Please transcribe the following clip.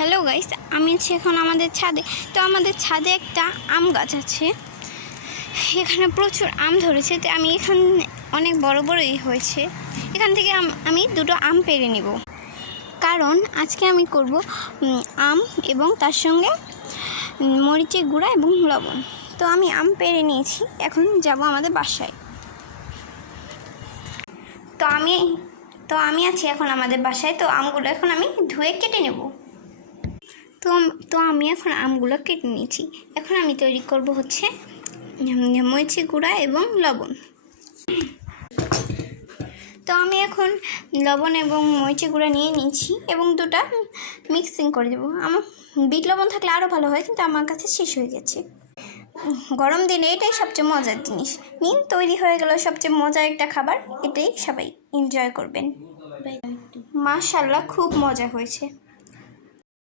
Hello guys, আমি আছি এখন আমাদের ছাদে। তো আমাদের ছাদে একটা আম গাছ আছে, এখানে প্রচুর আম ধরেছে। তো আমি এখানে অনেক বড় বড়ই হয়েছে, এখান থেকে আমি দুটো আম পেড়ে নেব, কারণ আজকে আমি করব আম এবং তার সঙ্গে মরিচের গুঁড়া এবং লবণ। তো আমি আম পেড়ে নিয়েছি, এখন যাব আমাদের বাসায়। তো আমি আছি এখন আমাদের বাসায়। তো আমগুলো এখন আমি ধুয়ে কেটে নেব। তো আমি এখন আমগুলো কেটে নিয়েছি। এখন আমি তৈরি করব হচ্ছে মরিচের গুঁড়া এবং লবণ। তো আমি এখন লবণ এবং মরিচের গুঁড়া নিয়ে নিয়েছি এবং দুটা মিক্সিং করে দেবো। আমার বিট লবণ থাকলে আরও ভালো হয়, কিন্তু আমার কাছে শেষ হয়ে গেছে। গরম দিনে এটাই সবচেয়ে মজার জিনিস। নিন, তৈরি হয়ে গেল সবচেয়ে মজার একটা খাবার। এটাই সবাই এনজয় করবেন। মাশাআল্লাহ, খুব মজা হয়েছে।